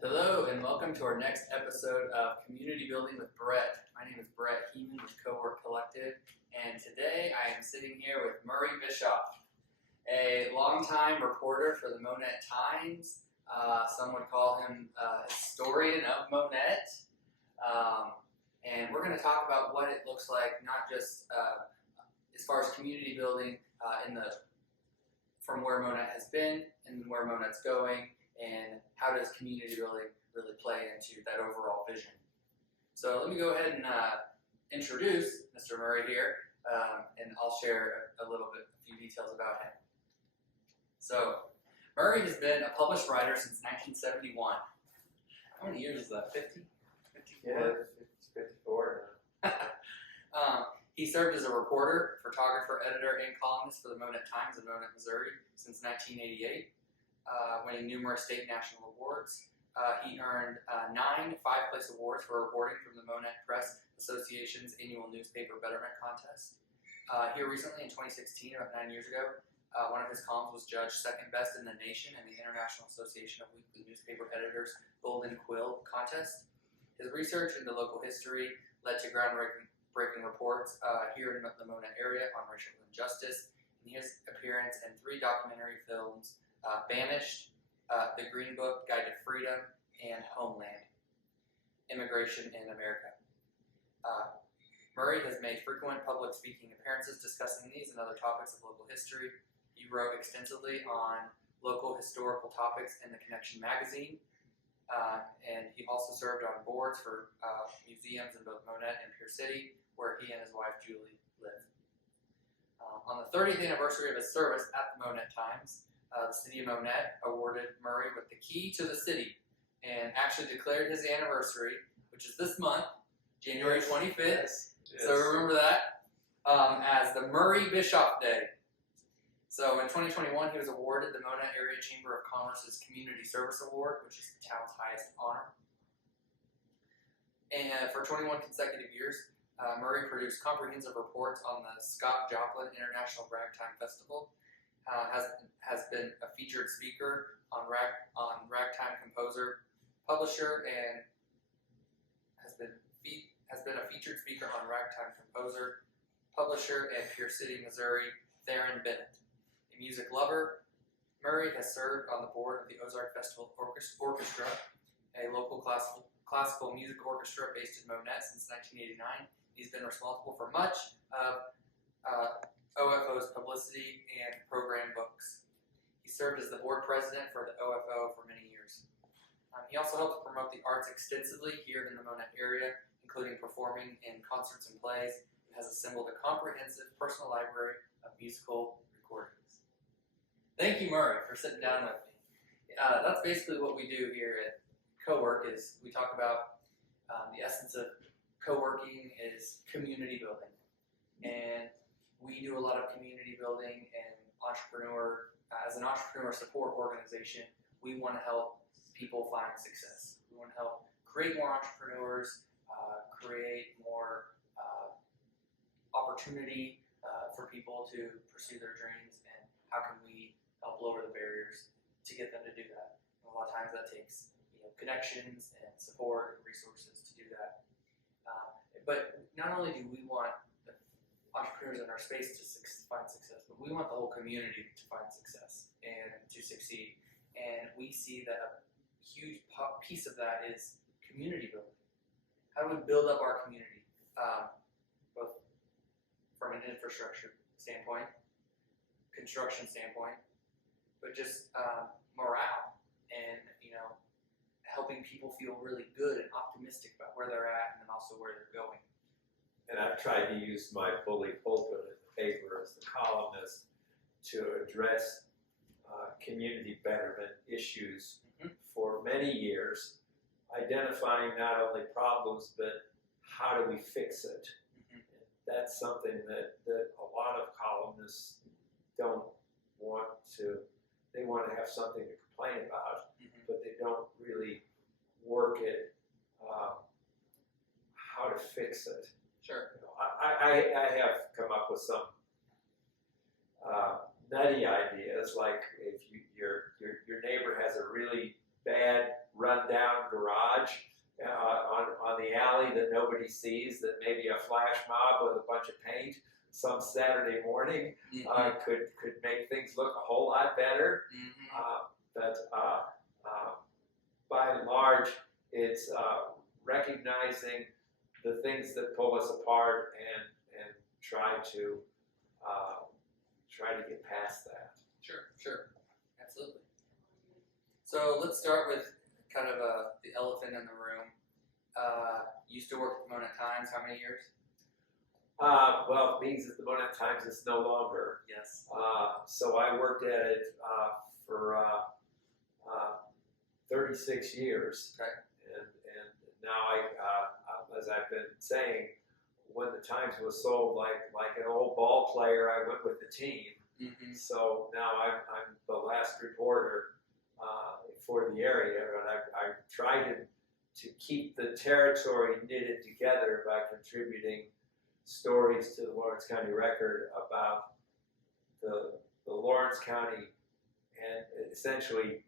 Hello and welcome to our next episode of Community Building with Brett. My name is Brett Heeman with Cowork Collective, and today I am sitting here with Murray Bishoff, a longtime reporter for the Monett Times. Some would call him a historian of Monett. And we're going to talk about what it looks like, not just as far as community building from where Monett has been and where Monett's going, and how does community building really play into that overall vision. So let me go ahead and introduce Mr. Murray here, and I'll share a few details about him. So Murray has been a published writer since 1971. How many years is that, 50? 54? Yeah, it's 54 now. He served as a reporter, photographer, editor, and columnist for the Monett Times in Monett, Missouri since 1988. Winning numerous state and national awards. He earned 9 5-place awards for reporting from the Monett Press Association's annual newspaper betterment contest. Here recently, in 2016, about 9 years ago, one of his columns was judged second best in the nation in the International Association of Weekly Newspaper Editors Golden Quill contest. His research into local history led to groundbreaking reports here in the Monett area on racial injustice, and his appearance in 3 documentary films, Banished, The Green Book, Guide to Freedom, and Homeland, Immigration in America. Murray has made frequent public speaking appearances discussing these and other topics of local history. He wrote extensively on local historical topics in the Connection magazine, and he also served on boards for museums in both Monett and Pierce City, where he and his wife Julie live. On the 30th anniversary of his service at the Monett Times, the city of Monett awarded Murray with the key to the city and actually declared his anniversary, which is this month, January 25th. Yes. So remember that, as the Murray Bishoff Day. So in 2021, he was awarded the Monett Area Chamber of Commerce's Community Service Award, which is the town's highest honor. And for 21 consecutive years, Murray produced comprehensive reports on the Joplin International Ragtime Festival. Has been a featured speaker on Ragtime composer, publisher, and has been a featured speaker on Ragtime composer, publisher, and Pierce City, Missouri, Theron Bennett. A music lover, Murray has served on the board of the Ozark Festival Orchestra, a local classical music orchestra based in Monett since 1989. He's been responsible for much of OFO's publicity and program books. He served as the board president for the OFO for many years. He also helped promote the arts extensively here in the Monett area, including performing in concerts and plays, and has assembled a comprehensive personal library of musical recordings. Thank you, Murray, for sitting down with me. That's basically what we do here at Cowork. Is we talk about the essence of co-working is community building, and we do a lot of community building and as an entrepreneur support organization, we want to help people find success. We want to help create more entrepreneurs, create more opportunity for people to pursue their dreams, and how can we help lower the barriers to get them to do that. And a lot of times that takes connections and support and resources to do that. But not only do we want entrepreneurs in our space to find success, but we want the whole community to find success and to succeed. And we see that a huge piece of that is community building. How do we build up our community, both from an infrastructure standpoint, construction standpoint, but just morale and helping people feel really good and optimistic about where they're at and then also where they're going. And I've tried to use my bully pulpit in the paper as the columnist to address community betterment issues for many years, identifying not only problems, but how do we fix it? That's something that a lot of columnists don't want to. They want to have something to complain about, but they don't really work it, how to fix it. Sure. I have come up with some nutty ideas, like if your neighbor has a really bad rundown flash mob with a bunch of paint some Saturday morning could make things look a whole lot better. But by and large, it's recognizing the things that pull us apart and try to get past that. Sure, absolutely. So let's start with kind of the elephant in the room. Used to work at the Monett Times. How many years? Well, it means that the Monett Times is no longer. Yes. So I worked at it for 36 years. Okay. And now as I've been saying, when the Times was sold, like an old ball player, I went with the team. So now I'm the last reporter for the area, but I try to keep the territory knitted together by contributing stories to the Lawrence County Record about the Lawrence County and essentially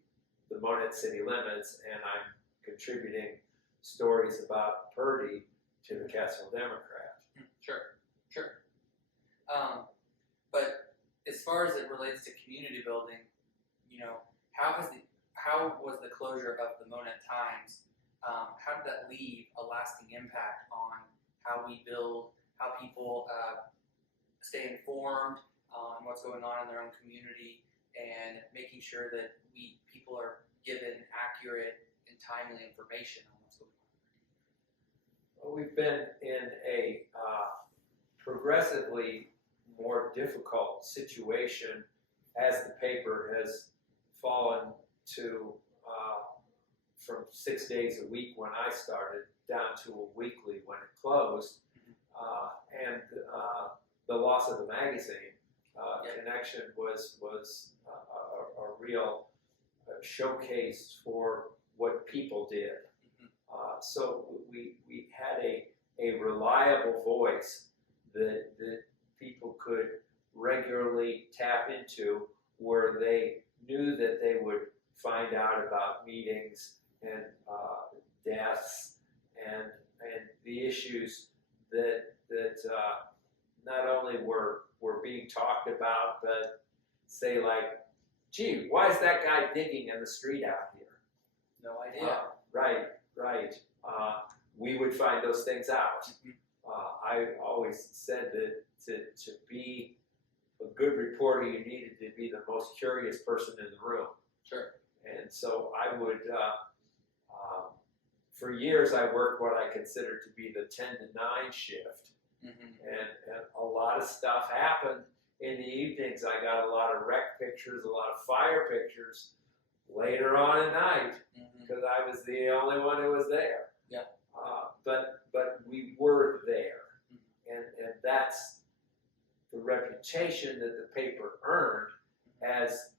the Monett city limits, and I'm contributing stories about Purdy to the Cassville Democrat. Sure. But as far as it relates to community building, how was the closure of the Monett Times? How did that leave a lasting impact on how we build, how people stay informed on what's going on in their own community, and making sure that people are given accurate and timely information on what's going on? Well, we've been in a progressively more difficult situation as the paper has fallen to from 6 days a week when I started down to a weekly when it closed, and the loss of the magazine connection was a real showcase for what people did. So we had a reliable voice that people could regularly tap into, where they knew that they would find out about meetings and deaths and the issues that not only were being talked about, but say like, gee, why is that guy digging in the street out here? No idea. Right. We would find those things out. I always said that to be a good reporter, you needed to be the most curious person in the room. Sure. And so I would, for years, I worked what I considered to be the 10 to 9 shift. And a lot of stuff happened in the evenings. I got a lot of wreck pictures, a lot of fire pictures later on at night, because I was the only one who was there. Yeah. But we were there, and that's the reputation that the paper earned as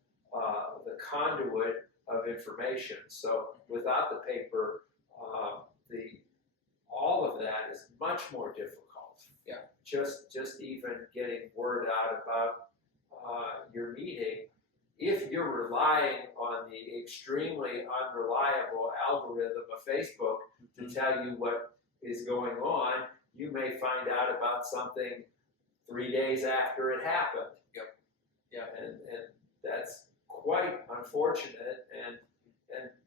the conduit of information. So without the paper, all of that is much more difficult. Yeah. Just even getting word out about your meeting. If you're relying on the extremely unreliable algorithm of Facebook to tell you what is going on, you may find out about something 3 days after it happened. Yep. Yeah. And that's quite unfortunate and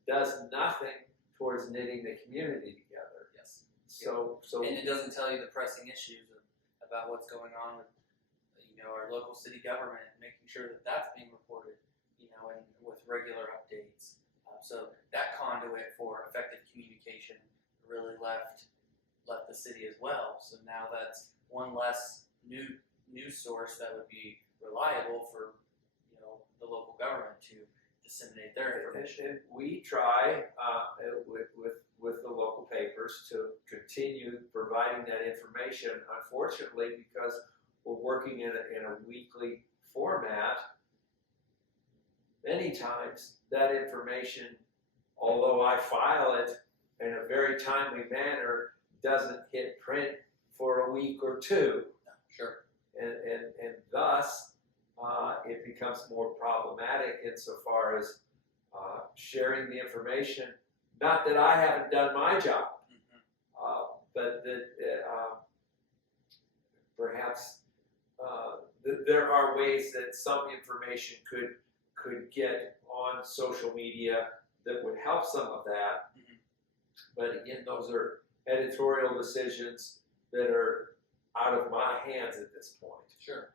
does nothing towards knitting the community together. Yes. So and it doesn't tell you the pressing issues about what's going on with our local city government, making sure that that's being reported, and with regular updates. So that conduit for effective communication really left the city as well. So now that's one less news source that would be reliable for the local government to disseminate their information. And we try with the local papers to continue providing that information. Unfortunately, because we're working in a weekly format, many times that information, although I file it in a very timely manner, doesn't hit print for a week or two. Sure. And thus, it becomes more problematic insofar as sharing the information. Not that I haven't done my job, but that perhaps there are ways that some information could get on social media that would help some of that. Mhm. But again, those are editorial decisions that are out of my hands at this point. Sure.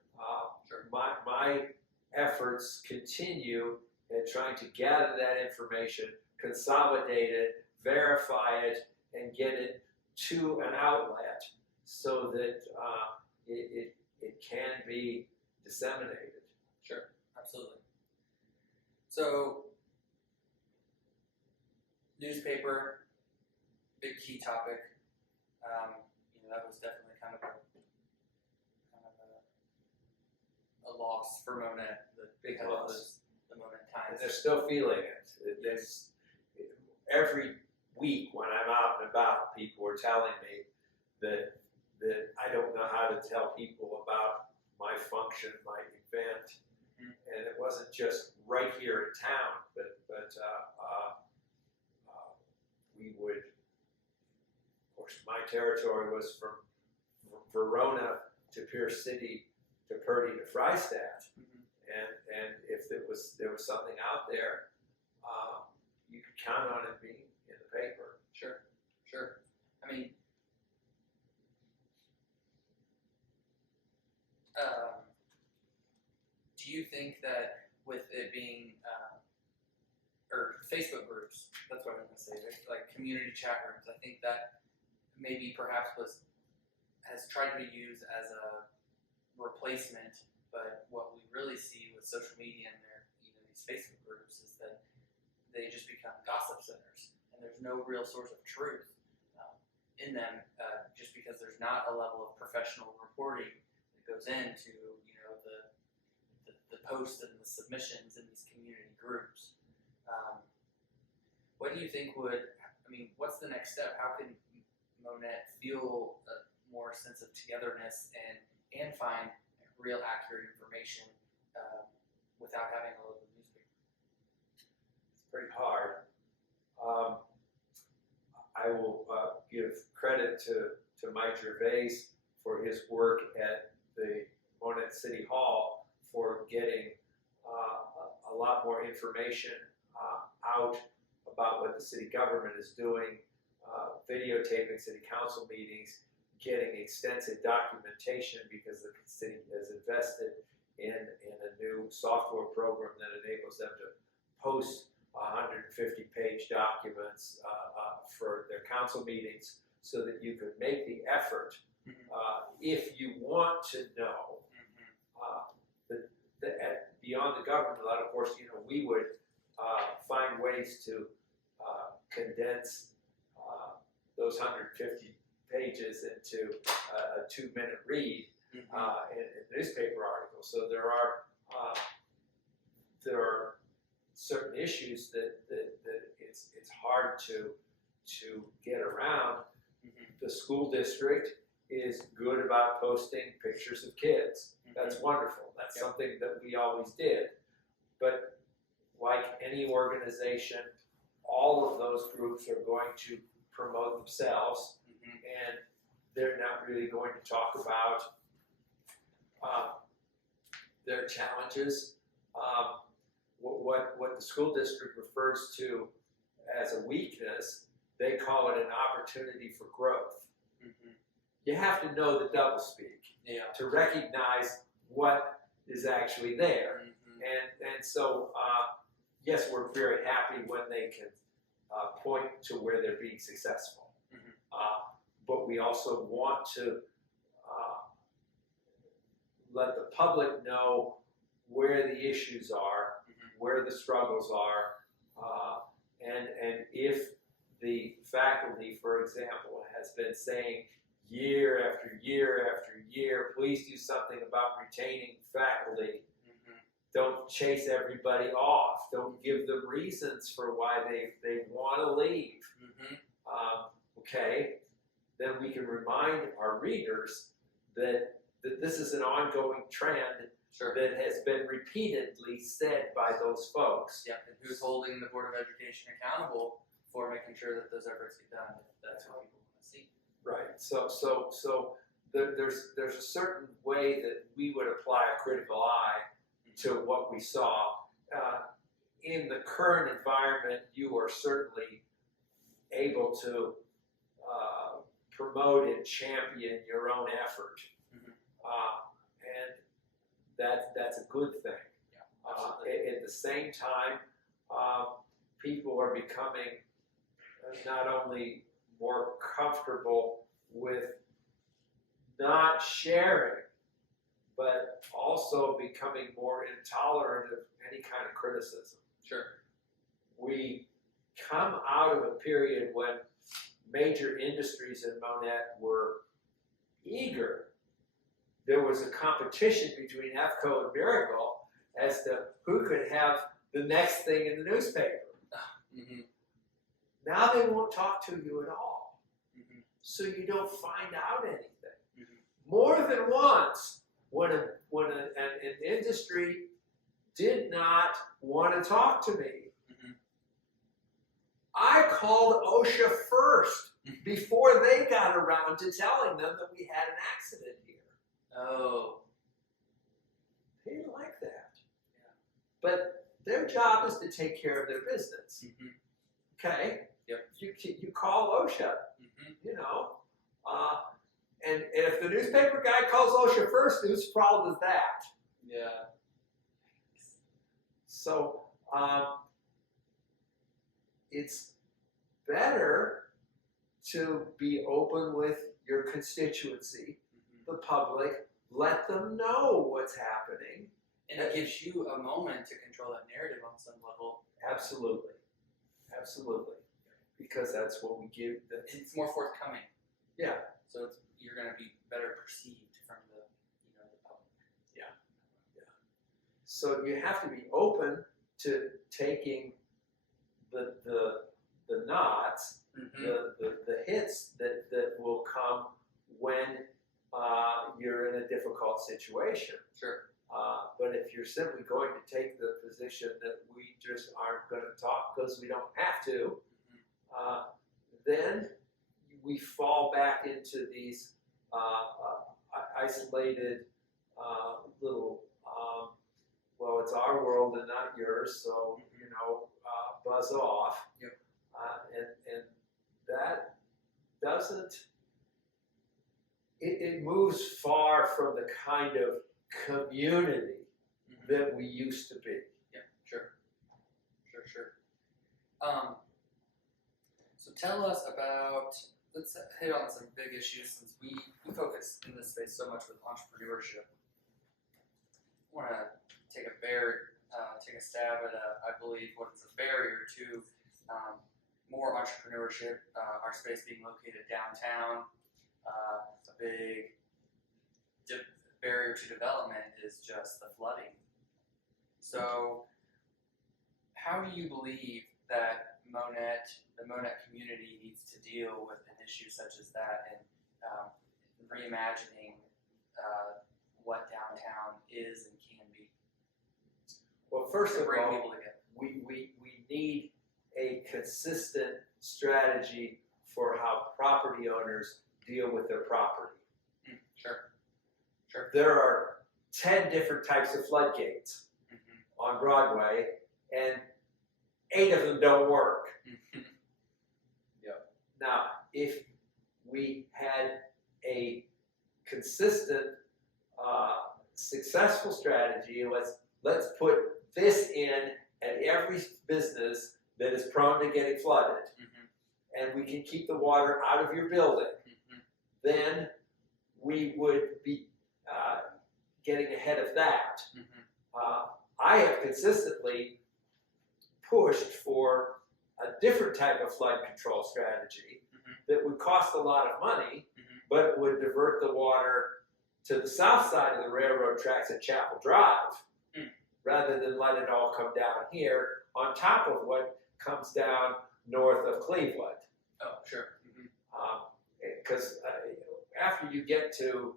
Sure. My efforts continue at trying to gather that information, consolidate it, verify it, and get it to an outlet so that it can be disseminated. Sure. Absolutely. So, newspaper, big key topic. That was definitely kind of a loss for Monett. The Big head of loss. the Monett And Times. they're still feeling it. There's, every week when I'm out and about, people are telling me that I don't know how to tell people about my function, my event, Mhm. and it wasn't just right here in town, but we would, of course, my territory was from Verona to Pierce City to Purdy to Freistadt, Mhm. and if there was something out there, you could count on it being in the paper. Sure. Sure. I mean, do you think that with it being, or Facebook groups, that's what I was going to say, like community chat rooms, I think that maybe perhaps has tried to be used as a replacement, but what we really see with social media and even these Facebook groups is that they just become gossip centers, and there's no real source of truth in them, just because there's not a level of professional reporting that goes into the posts and the submissions in these community groups. What do you think what's the next step? How can Monett feel a more sense of togetherness and find real accurate information without having a local newspaper? It's pretty hard. I will give credit to Mike Gervais for his work at the Monett City Hall for getting a lot more information out about what the city government is doing, videotaping city council meetings, getting extensive documentation because the city has invested in a new software program that enables them to post 150-page documents for their council meetings so that you could make the effort if you want to know beyond the government level. Of course, we would find ways to condense those 150 pages into a 2-minute read in newspaper articles. So there are certain issues that it's hard to get around. The school district is good about posting pictures of kids. That's wonderful. That's something that we always did. But like any organization, all of those groups are going to promote themselves, and they're not really going to talk about their challenges. What the school district refers to as a weakness, they call it an opportunity for growth. You have to know the doublespeak to recognize what is actually there. And so, yes, we're very happy when they can point to where they're being successful. But we also want to let the public know where the issues are, where the struggles are, and if the faculty, for example, has been saying year after year after year, please do something about retaining faculty. Don't chase everybody off. Don't give them reasons for why they want to leave. Okay, then we can remind our readers that this is an ongoing trend that has been repeatedly said by those folks. Yeah, and who's holding the Board of Education accountable for making sure that those efforts get done? That's what people want to see. Right. So there's a certain way that we would apply a critical eye to what we saw. In the current environment, you are certainly able to promote and champion your own effort, and that's a good thing. Yeah, at the same time, people are becoming not only more comfortable with not sharing, but also becoming more intolerant of any kind of criticism. Sure. We come out of a period when major industries in Monett were eager. There was a competition between EFCO and Miracle as to who could have the next thing in the newspaper. Mm-hmm. Now they won't talk to you at all, Mm-hmm. so you don't find out anything. Mm-hmm. More than once, when an industry did not want to talk to me, Mm-hmm. I called OSHA first before they got around to telling them that we had an accident here. Oh. They didn't like that. Yeah. But their job is to take care of their business. Mm-hmm. Okay? Yep. You call OSHA, Mm-hmm. you know. And if the newspaper guy calls OSHA first, whose problem is that? Yeah. So it's better to be open with your constituency, Mm-hmm. the public, let them know what's happening. And it gives you a moment to control that narrative on some level. Absolutely. Absolutely. Because that's what we give. It's more forthcoming. Yeah. So you're going to be better perceived from the public. So you have to be open to taking the knots, Mm-hmm. the hits that will come when you're in a difficult situation. Sure. But if you're simply going to take the position that we just aren't going to talk because we don't have to, then we fall back into these isolated little, well, it's our world and not yours, so, buzz off. Yep. And that doesn't, it moves far from the kind of community Mm-hmm. that we used to be. Yeah, sure. So tell us about, let's hit on some big issues since we focus in this space so much with entrepreneurship. I want to take a stab at I believe what is a barrier to more entrepreneurship. Our space being located downtown, a big barrier to development is just the flooding. So how do you believe that the Monett community needs to deal with an issue such as that and reimagining what downtown is and can be? Well, first To of bring all, people together. we need a consistent strategy for how property owners deal with their property. Sure. There are 10 different types of floodgates Mm-hmm. on Broadway, and 8 of them don't work. Mm-hmm. Yep. Now, if we had a consistent, successful strategy, let's put this in at every business that is prone to getting flooded, Mm-hmm. and we can keep the water out of your building, Mm-hmm. then we would be getting ahead of that. Mm-hmm. I have consistently pushed for a different type of flood control strategy Mm-hmm. that would cost a lot of money, Mm-hmm. but it would divert the water to the south side of the railroad tracks at Chapel Drive, rather than let it all come down here on top of what comes down north of Cleveland. Oh, sure. Mm-hmm. Because after you get to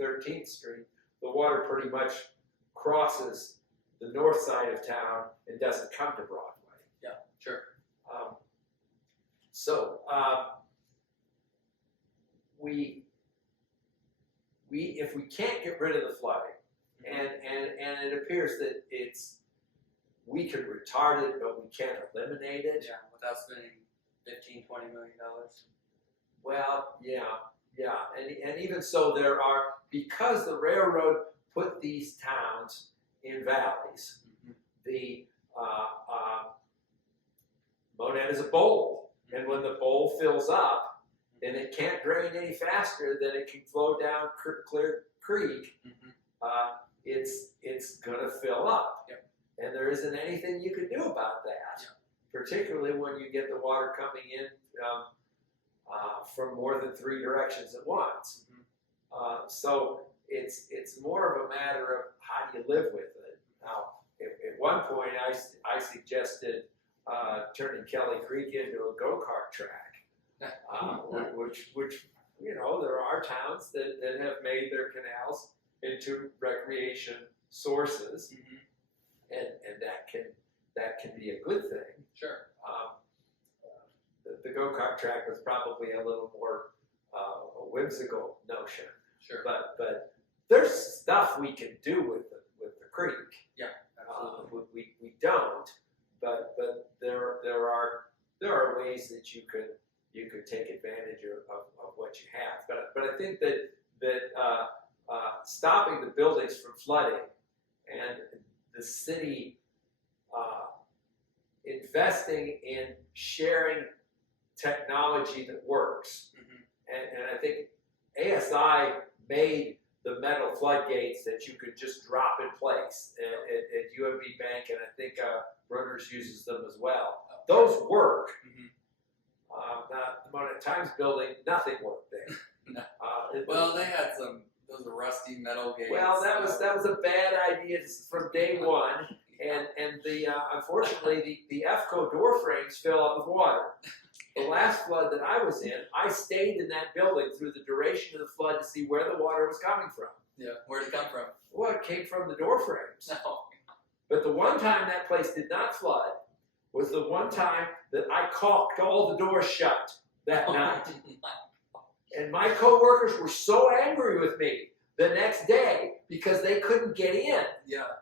13th Street, the water pretty much crosses the north side of town and doesn't come to Broadway. Yeah, sure. if we can't get rid of the flooding, and it appears that we can retard it, but we can't eliminate it. Yeah, without spending $15-20 million. Well, yeah, and even so, because the railroad put these towns in valleys. The Monett is a bowl, and when the bowl fills up, and it can't drain any faster than it can flow down Clear Creek, it's gonna fill up. Yep. And there isn't anything you can do about that, particularly when you get the water coming in from more than 3 directions at once. So it's more of a matter of how do you live with it. Now, at one point, I suggested turning Kelly Creek into a go-kart track, which there are towns that have made their canals into recreation sources, and that can be a good thing. Sure. The go-kart track was probably a little more a whimsical notion. Sure. But there's stuff we can do with the creek. Yeah, absolutely. We don't, but there are ways that you could take advantage of what you have. But I think that stopping the buildings from flooding and the city investing in sharing technology that works, and I think ASI made the metal floodgates that you could just drop in place at UMB Bank, and I think Runners uses them as well. Those work. Now, the Monett Times building, nothing worked there. No. Well, they had those rusty metal gates. Well, that was a bad idea from day one, and the unfortunately the EFCO door frames fill up with water. The last flood that I was in, I stayed in that building through the duration of the flood to see where the water was coming from. Yeah, where did it come from? Well, it came from the door frames. No. But the one time that place did not flood was the one time that I caulked all the doors shut that night. And my coworkers were so angry with me the next day because they couldn't get in. Yeah.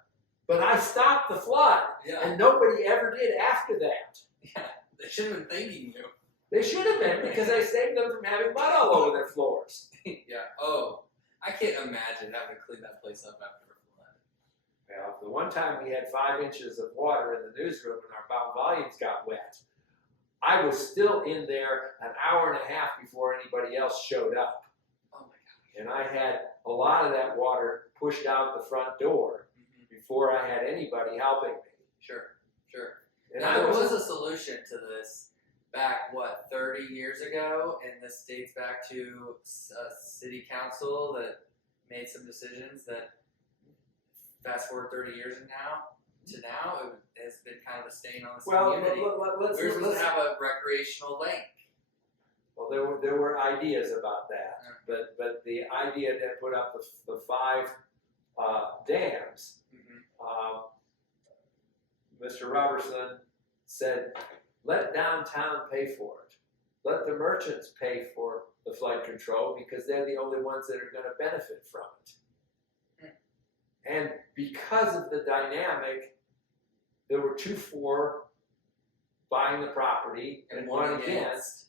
But I stopped the flood, and nobody ever did after that. Yeah, they should have been thanking you. They should have been, because I saved them from having mud all over their floors. Yeah. Oh, I can't imagine having to clean that place up after a flood. Well, the one time we had 5 inches of water in the newsroom and our volumes got wet, I was still in there an hour and a half before anybody else showed up. Oh my gosh. And I had a lot of that water pushed out the front door before I had anybody helping me. Sure. And Now, there was a solution to this back, 30 years ago, and this dates back to a city council that made some decisions that, fast forward 30 years now, it has been kind of a stain on this community. We're supposed to have a recreational lake. Well, there were ideas about that, but the idea to put up the 5 dams, Mr. Robertson said, let downtown pay for it. Let the merchants pay for the flood control because they're the only ones that are going to benefit from it. And because of the dynamic, there were 2 for buying the property and 1 against.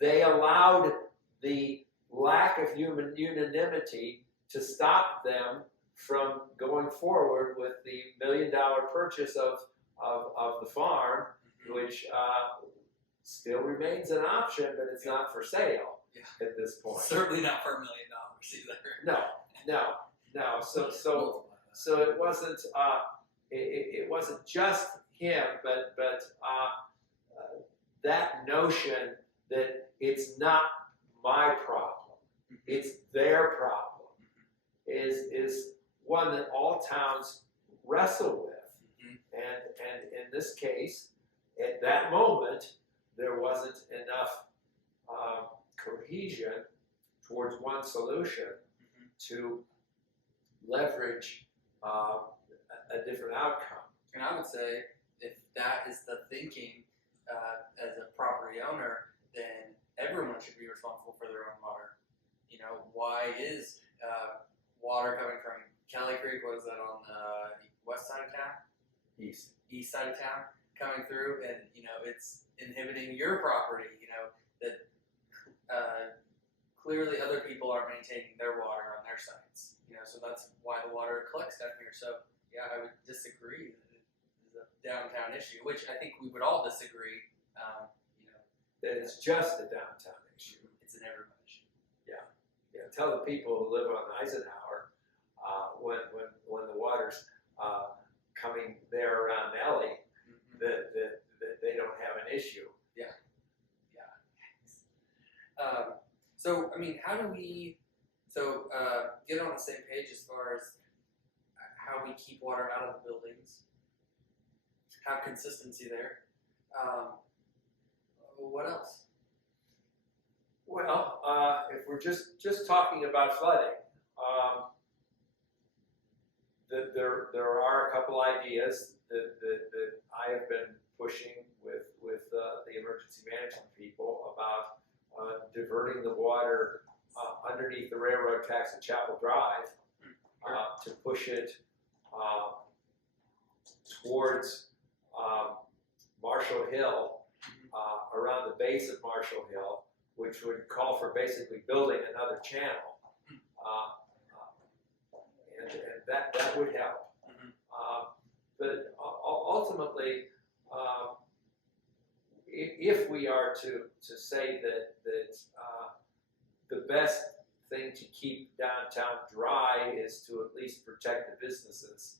They allowed the lack of human unanimity to stop them from going forward with the $1 million purchase of the farm, which still remains an option, but it's not for sale at this point. Certainly not for $1 million either. No. So it wasn't it wasn't just him, but that notion that it's not my problem, it's their problem, is one that all towns wrestle with. And in this case, at that moment, there wasn't enough cohesion towards one solution to leverage a different outcome. And I would say, if that is the thinking as a property owner, then everyone should be responsible for their own water. why is water coming from Kelly Creek? What is that on the west side of town? East. East side of town coming through, and it's inhibiting your property. That clearly other people aren't maintaining their water on their sites. So that's why the water collects down here. So yeah, I would disagree that it is a downtown issue, which I think we would all disagree. That it's just a downtown issue. It's an everyone issue. Yeah. Tell the people who live on Eisenhower when the water's coming there around Ellie that they don't have an issue. Yeah. So I mean, how do we get on the same page as far as how we keep water out of the buildings? Have consistency there. What else? Well, if we're just talking about flooding, there are a couple ideas that I have been pushing with the emergency management people about diverting the water underneath the railroad tracks at Chapel Drive to push it towards Marshall Hill, around the base of Marshall Hill, which would call for basically building another channel, and that would help. But ultimately, if we are to say that the best thing to keep downtown dry is to at least protect the businesses,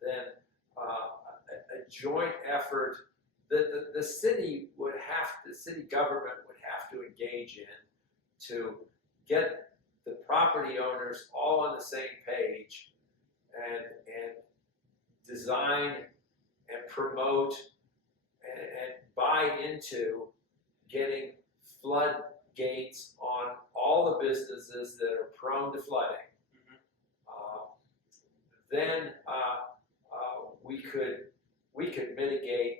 then a joint effort that the city government would have to engage in to get the property owners all on the same page and design and promote and buy into getting floodgates on all the businesses that are prone to flooding. Then we could mitigate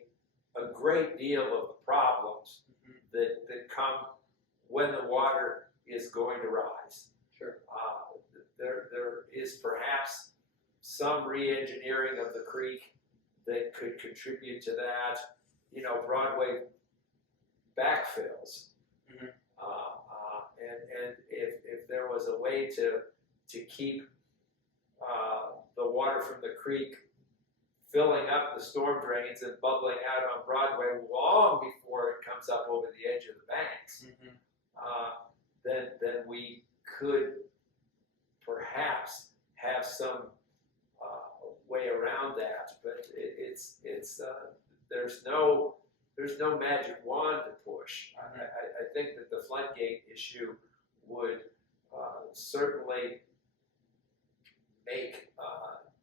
a great deal of the problems that come when the water is going to rise. Sure. There is perhaps some re-engineering of the creek that could contribute to that. Broadway backfills. And if there was a way to keep the water from the creek filling up the storm drains and bubbling out on Broadway long before it comes up over the edge of the banks, then we could perhaps have some way around that. But there's no magic wand to push. I think that the floodgate issue would certainly make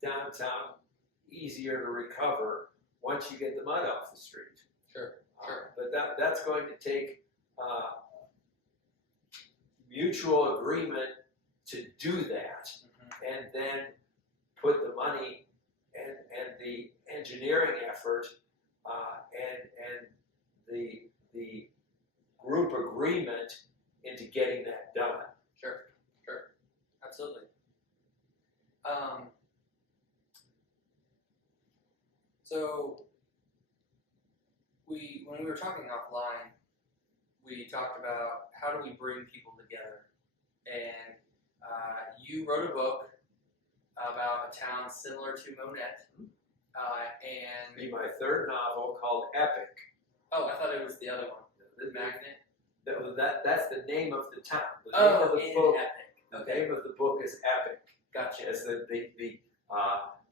downtown easier to recover once you get the mud off the street. Sure. But that's going to take mutual agreement to do that, and then put the money and the engineering effort and the group agreement into getting that done. Sure. Absolutely. So when we were talking offline, we talked about how do we bring people together, and you wrote a book about a town similar to Monett, and Be my third novel called Epic. Oh, I thought it was the other one, the Magnet. That's the name of the town. The Oh, name of the book. Epic. The Okay, name of the book is Epic. gotcha. As the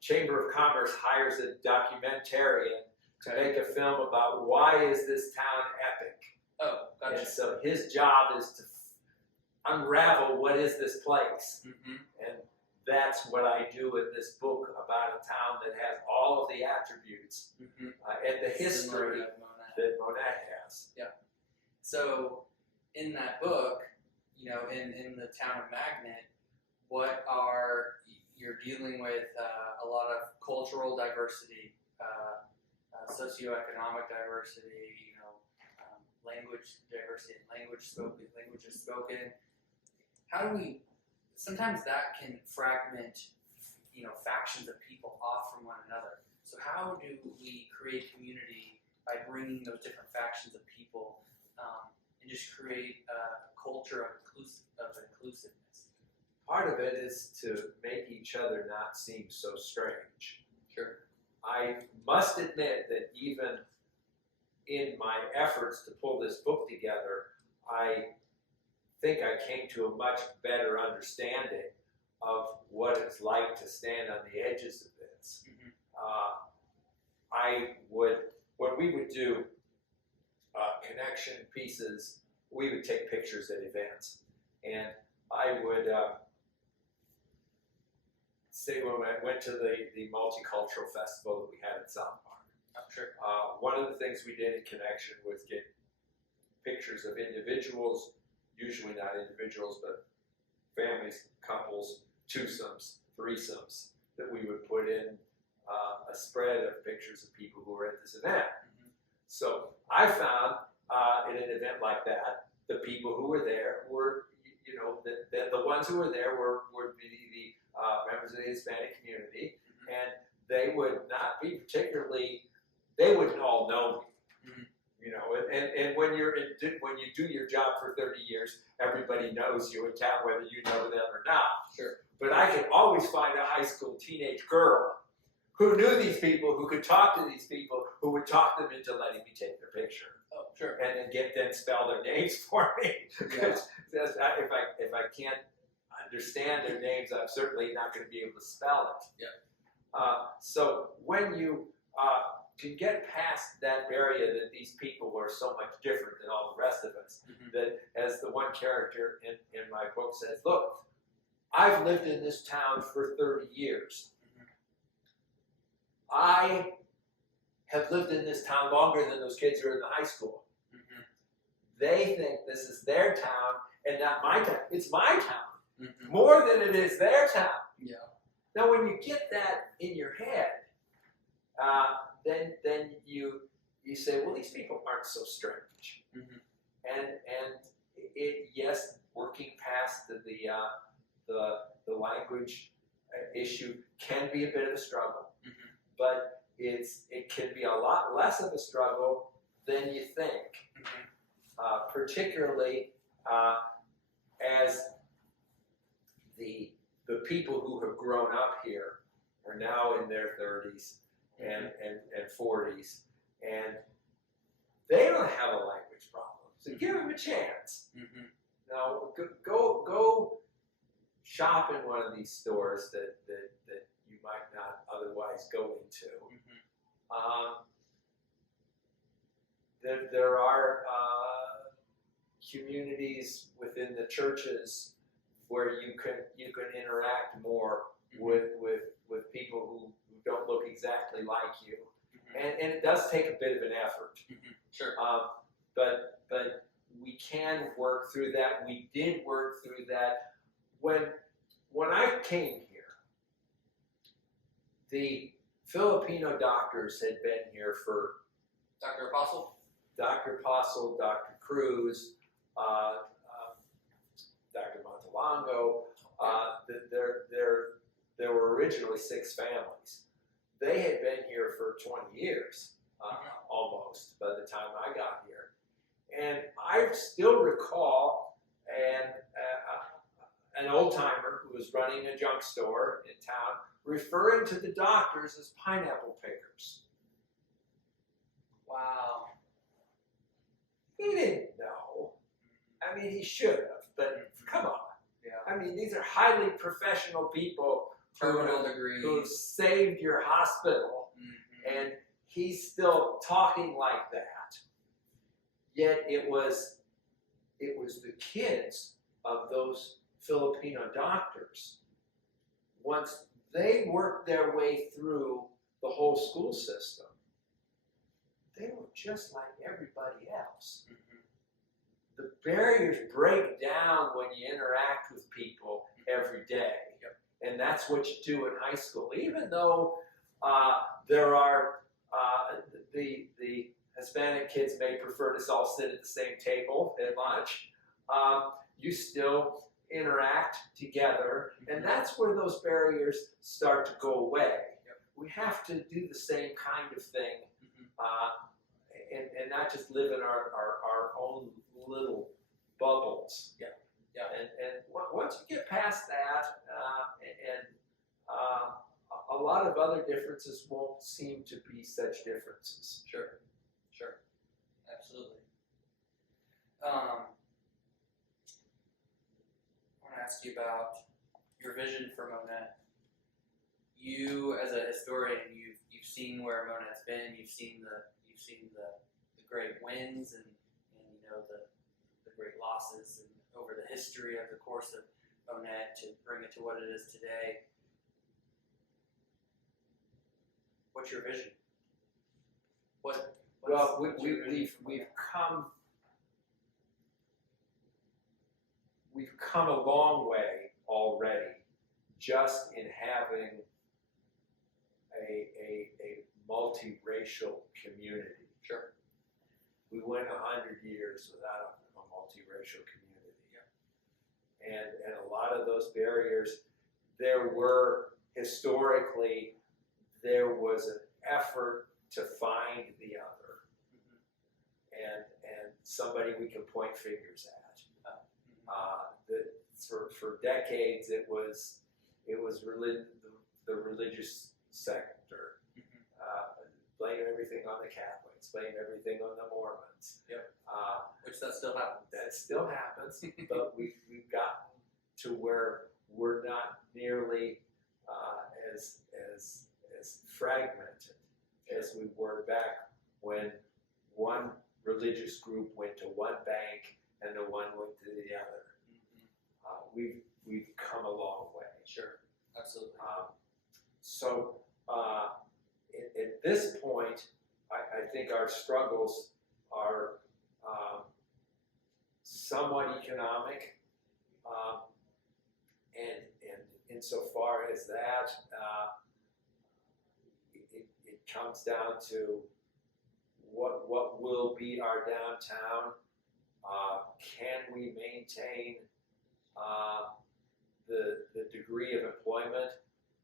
Chamber of Commerce hires a documentarian to make a film about why is this town epic. Oh, gotcha. And so his job is to unravel what is this place. And that's what I do in this book about a town that has all of the attributes and the history that Monett has. Yeah. So in that book, in the town of Magnet, you're dealing with a lot of cultural diversity, socioeconomic diversity, language diversity, languages spoken. how do we? Sometimes that can fragment, factions of people off from one another. So how do we create community by bringing those different factions of people and just create a culture of inclusiveness? Part of it is to make each other not seem so strange. Sure. I must admit that even in my efforts to pull this book together, I think I came to a much better understanding of what it's like to stand on the edges of this. Mm-hmm. When we would do connection pieces, we would take pictures at events. And I would say when I went to the multicultural festival that we had in South Park, Sure. one of the things we did in connection was get pictures of individuals, usually not individuals, but families, couples, twosomes, threesomes, that we would put in a spread of pictures of people who were at this event. Mm-hmm. So I found in an event like that, the people who were there were, the ones who were there would be the members of the Hispanic community, mm-hmm. and they would not be particularly, they wouldn't all know me. Mm-hmm. And when you do your job for 30 years, everybody knows you in town, whether you know them or not. Sure. But I could always find a high school teenage girl who knew these people, who could talk to these people, who would talk them into letting me take their picture. Oh, sure. And then spell their names for me. Because if I can't understand their names, I'm certainly not going to be able to spell it. Yeah. So when you can get past that barrier that these people were so much different than all the rest of us, mm-hmm. that as the one character in my book says, look, I've lived in this town for 30 years. Mm-hmm. I have lived in this town longer than those kids who are in the high school. Mm-hmm. They think this is their town and not my town. It's my town. Mm-hmm. More than it is their town. Yeah. Now, when you get that in your head, then you say, well, these people aren't so strange. Mm-hmm. And yes, working past the language issue can be a bit of a struggle, mm-hmm. but it can be a lot less of a struggle than you think, mm-hmm. Particularly as the people who have grown up here are now in their 30s and 40s, and they don't have a language problem. So give them a chance. Mm-hmm. Now go shop in one of these stores that you might not otherwise go into. Mm-hmm. There are communities within the churches where you can interact more with people who don't look exactly like you, mm-hmm. and it does take a bit of an effort. Mm-hmm. Sure. But we can work through that. We did work through that when I came here. The Filipino doctors had been here for Dr. Apostle, Dr. Cruz, Dr. Montalongo. There were originally 6 families. They had been here for 20 years, almost, by the time I got here. And I still recall an old-timer who was running a junk store in town referring to the doctors as pineapple pickers. Wow. He didn't know. I mean, he should have, but come on. Yeah. I mean, these are highly professional people terminal degrees who saved your hospital, mm-hmm. and he's still talking like that. Yet it was the kids of those Filipino doctors. Once they worked their way through the whole school system, they were just like everybody else. Mm-hmm. The barriers break down when you interact with people every day. Yep. And that's what you do in high school. Even though there are the Hispanic kids may prefer to all sit at the same table at lunch, you still interact together, and that's where those barriers start to go away. We have to do the same kind of thing, and not just live in our own little bubbles. And once you get past that, a lot of other differences won't seem to be such differences. Sure, absolutely. I want to ask you about your vision for Monett. You, as a historian, you've seen where Monett's been. You've seen the great wins and the great losses and over the history of the course of Monett to bring it to what it is today. What's your vision? Well, we've come a long way already, just in having a multiracial community. Sure. We went 100 years without a multiracial community, and a lot of those barriers, historically, there was an effort to find the other, and somebody we can point fingers at. For decades, it was the religious sector. Blame everything on the Catholics. Blame everything on the Mormons. Which that still happens. That still happens, but we've gotten to where we're not nearly as fragmented as we were back when one religious group went to one bank and the one went to the other. We've come a long way. Sure, absolutely. So at this point, I think our struggles are somewhat economic, and insofar as that, it comes down to what will be our downtown. Can we maintain the degree of employment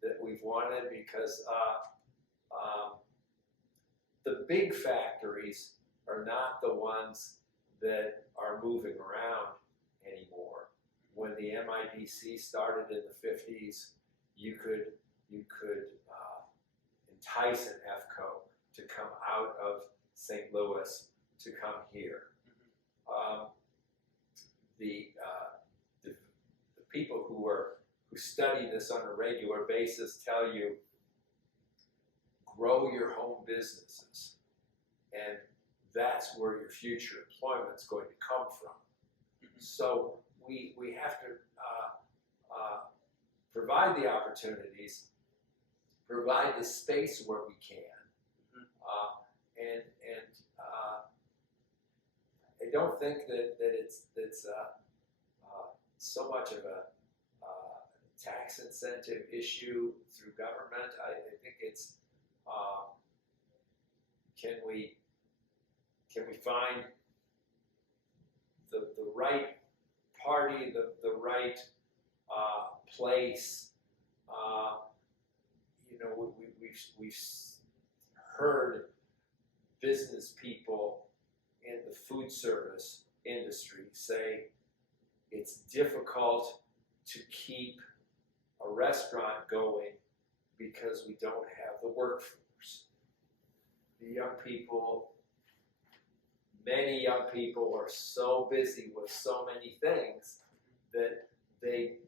that we've wanted? Because the big factories are not the ones that are moving around anymore. When the MIDC started in the 50s, you could entice an FCO to come out of St. Louis to come here. The people who study this on a regular basis tell you, grow your home businesses, and that's where your future employment is going to come from. So we have to provide the opportunities, provide the space where we can, and I don't think that it's so much of a tax incentive issue through government. I think it's can we find the right party, the right place. We've heard business people in the food service industry say it's difficult to keep a restaurant going because we don't have the workforce. The young people, many young people are so busy with so many things that they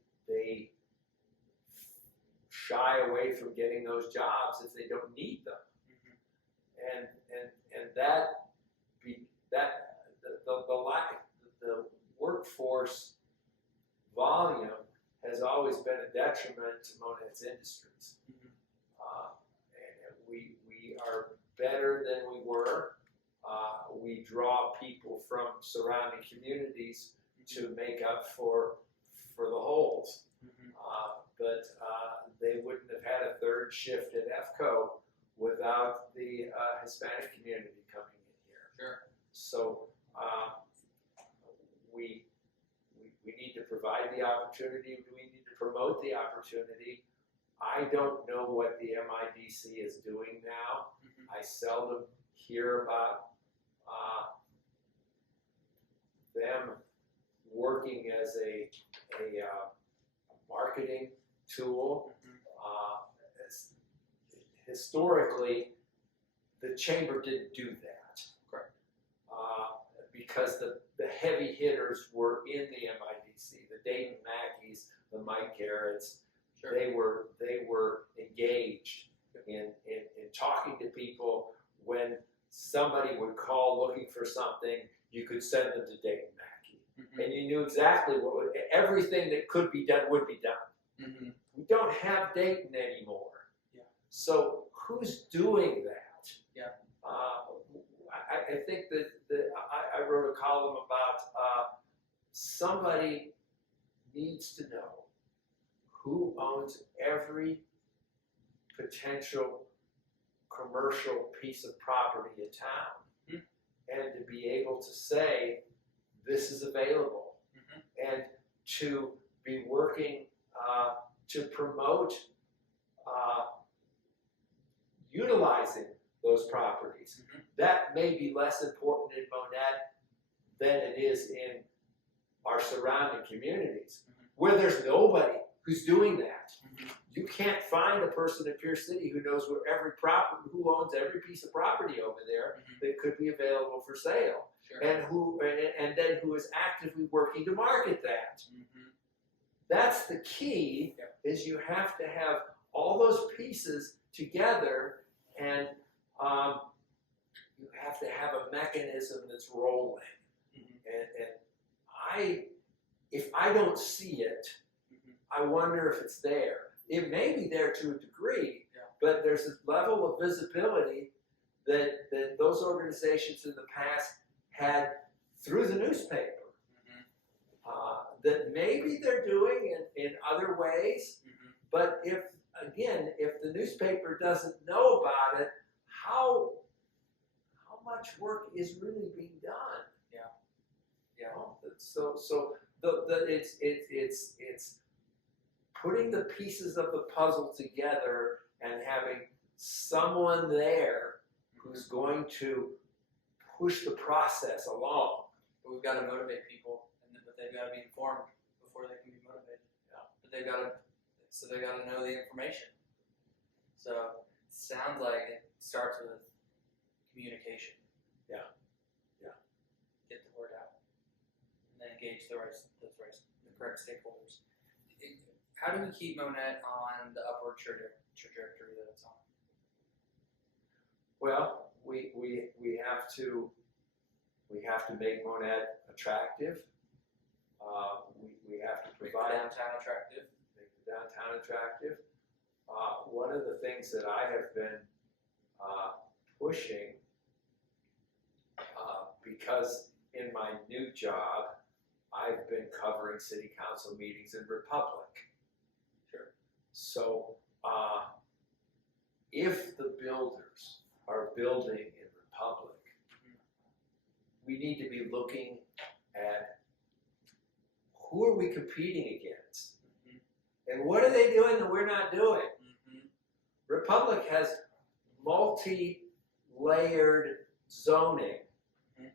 shy away from getting those jobs if they don't need them. And the workforce volume has always been a detriment to Monett's industries. And we are better than we were. We draw people from surrounding communities to make up for the holes. But they wouldn't have had a third shift at FCO without the Hispanic community coming in here. Sure. So we need to provide the opportunity? Do we need to promote the opportunity? I don't know what the MIDC is doing now. I seldom hear about them working as a marketing tool. Historically, the chamber didn't do that. Correct. Because the heavy hitters were in the MIDC, the Dayton Mackeys, the Mike Garretts. Sure. They were engaged in talking to people. When somebody would call looking for something, you could send them to Dayton Mackey, and you knew exactly everything that could be done would be done. We don't have Dayton anymore. Yeah. So who's doing that? Yeah. I think that I wrote a column about somebody needs to know who owns every potential commercial piece of property in town, and to be able to say this is available, and to be working to promote utilizing those properties. That may be less important in Monett than it is in our surrounding communities, where there's nobody who's doing that. You can't find a person in Pierce City who knows where who owns every piece of property over there that could be available for sale, Sure. and then who is actively working to market that. That's the key. Yep. Is you have to have all those pieces together, and you have to have a mechanism that's rolling. And if I don't see it, I wonder if it's there. It may be there to a degree, but there's this level of visibility that those organizations in the past had through the newspaper. That maybe they're doing in other ways, but if the newspaper doesn't know about it, how much work is really being done? It's putting the pieces of the puzzle together and having someone there who's going to push the process along. But we've got to motivate people, but they've got to be informed before they can be motivated. But they got to know the information. So it sounds like it starts with communication. Get the word out, and then engage the correct stakeholders. How do we keep Monett on the upward trajectory that it's on? Well, we have to make Monett attractive. We have to provide Make the downtown attractive. Make the downtown attractive. One of the things that I have been pushing, because in my new job, I've been covering city council meetings in Republic. Sure. So if the builders are building in Republic, we need to be looking at who are we competing against, and what are they doing that we're not doing. Republic has multi-layered zoning,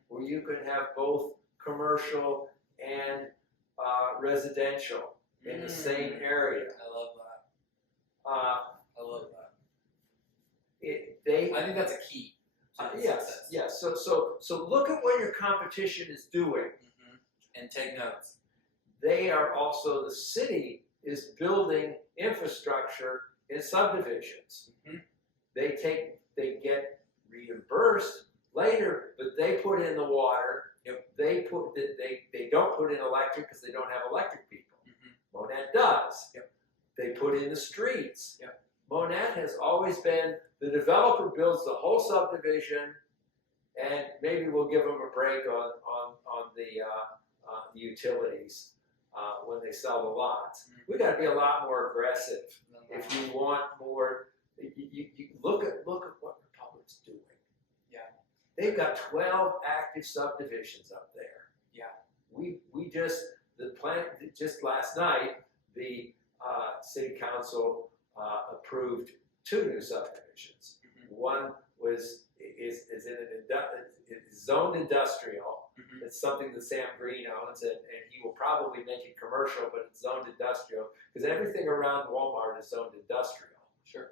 where you can have both commercial and residential in the same area. I love that. I love that. I think that's a key. Yes. So look at what your competition is doing, and take notes. They are also, the city is building infrastructure in subdivisions. They get reimbursed later, but they put in the water. They don't put in electric because they don't have electric people. Monett does. They put in the streets. Monett has always been, the developer builds the whole subdivision, and maybe we'll give them a break on the utilities when they sell the lots. We got to be a lot more aggressive if you want more. You look at what Republic's doing. They've got 12 active subdivisions up there. We just, the plan, just last night, the city council approved 2 new subdivisions. One is in it's zoned industrial. It's something that Sam Green owns, and he will probably make it commercial, but it's zoned industrial because everything around Walmart is zoned industrial. Sure.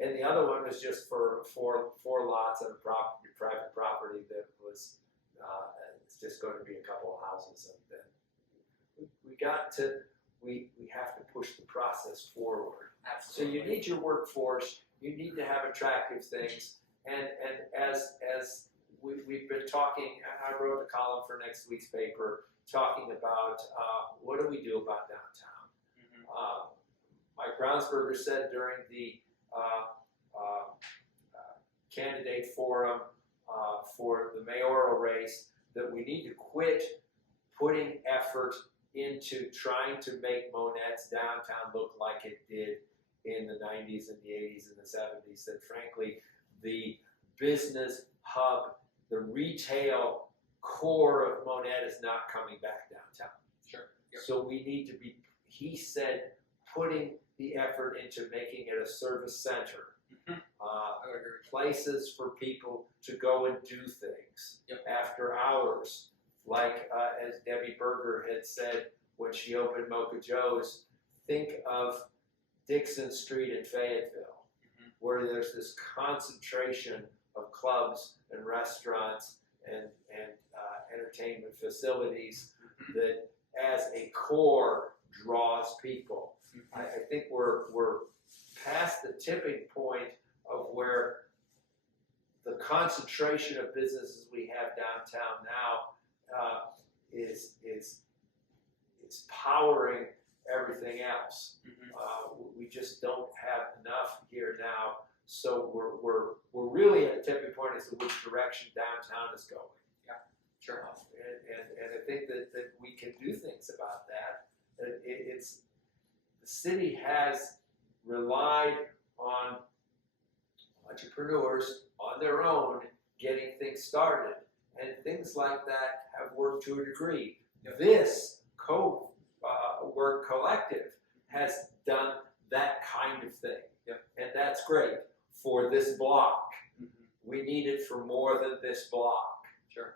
And the other one was just for four lots of private property that was it's just going to be a couple of houses, and then we have to push the process forward. Absolutely. So you need your workforce, you need to have attractive things, and as we've been talking, I wrote a column for next week's paper talking about what do we do about downtown. Mike Brownsberger said during the candidate forum for the mayoral race that we need to quit putting effort into trying to make Monett's downtown look like it did in the 90s and the 80s and the 70s, that frankly the business hub, the retail core of Monett is not coming back downtown. Sure. Yep. So we need to be, he said, putting the effort into making it a service center. Places for people to go and do things after hours. Like as Debbie Berger had said when she opened Mocha Joe's, think of Dixon Street in Fayetteville, where there's this concentration of clubs and restaurants and entertainment facilities that as a core draws people. I think we're past the tipping point of where the concentration of businesses we have downtown now is powering everything else. We just don't have enough here now, so we're really at a tipping point as to which direction downtown is going. Yeah, sure. And I think that we can do things about that. It's the city has relied on entrepreneurs on their own getting things started, and things like that have worked to a degree. This work collective has done that kind of thing, and that's great for this block. We need it for more than this block. Sure.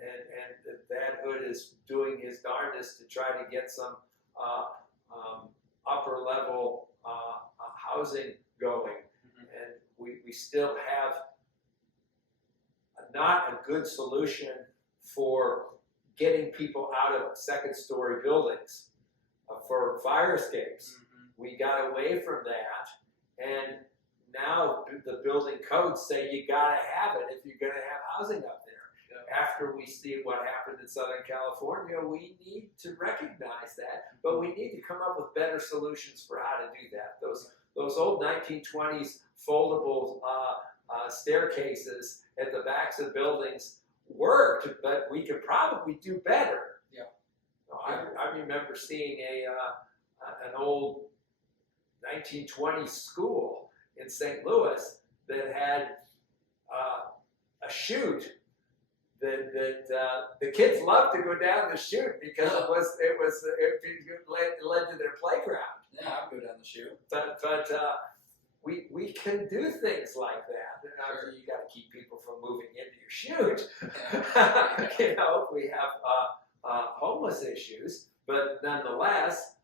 And Thad Hood is doing his darndest to try to get some upper level housing going, and we still have not a good solution for getting people out of second story buildings for fire escapes. We got away from that, and now the building codes say you gotta have it if you're gonna have housing up there. After we see what happened in Southern California, we need to recognize that, but we need to come up with better solutions for how to do that. Those old 1920s foldable staircases at the backs of buildings worked, but we could probably do better. Yeah. I remember seeing an old 1920s school in St. Louis that had a chute that the kids loved to go down the chute because it led to their playground. Yeah, I'd go down the chute. But we can do things like that. Sure. You got to keep people from moving into your chute. We have homeless issues, but nonetheless,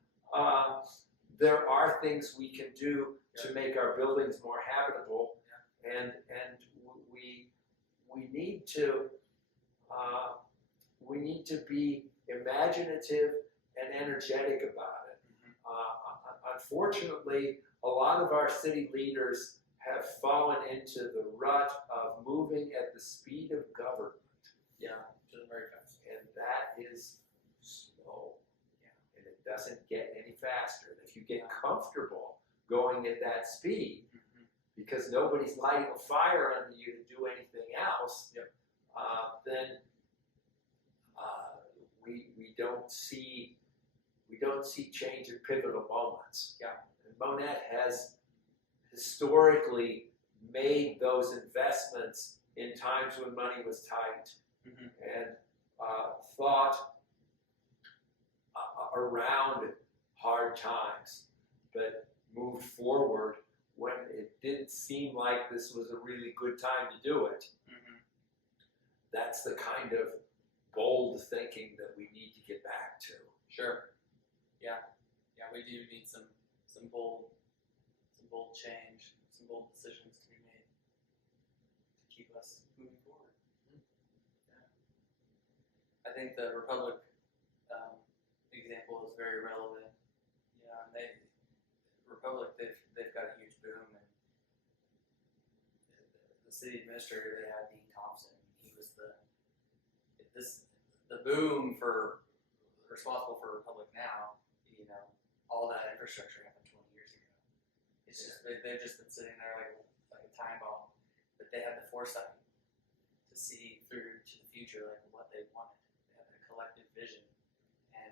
there are things we can do to make our buildings more habitable, and we need to be imaginative and energetic about it. Unfortunately, a lot of our city leaders have fallen into the rut of moving at the speed of government. Yeah, just very fast. And that is slow. And it doesn't get any faster. If you get comfortable going at that speed, because nobody's lighting a fire under you to do anything else, then we don't see change at pivotal moments. And Monett has historically made those investments in times when money was tight, and thought around hard times, but moved forward when it didn't seem like this was a really good time to do it. Mm-hmm. That's the kind of bold thinking that we need to get back to. Sure. Yeah, we do need some bold change, some bold decisions to be made to keep us moving forward. Yeah. I think the Republic example is very relevant. You know, and Republic, they've got a huge boom, and the city administrator they had, Dean Thompson, he was the boom for responsible for Republic now. You know, all that infrastructure happened 20 years ago. It's just they've just been sitting there like a time bomb, but they had the foresight to see through to the future, like what they wanted. They had a collective vision, and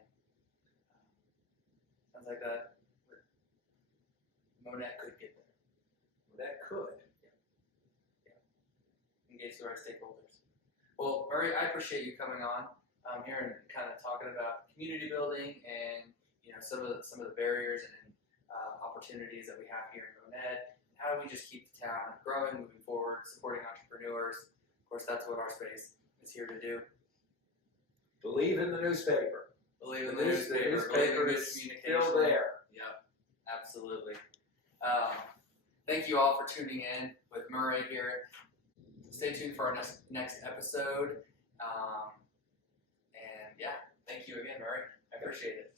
sounds like that Monett could get there. That could. Yeah. Engage the right stakeholders. Well, Murray, I appreciate you coming on here and kind of talking about community building and some of the barriers and opportunities that we have here in Monett. How do we just keep the town growing, moving forward, supporting entrepreneurs? Of course, that's what our space is here to do. Believe in the newspaper. Believe in the newspaper. newspaper believe in is communication. still there. Yep, absolutely. Thank you all for tuning in with Murray here. Stay tuned for our next episode. And yeah, thank you again, Murray. I appreciate it.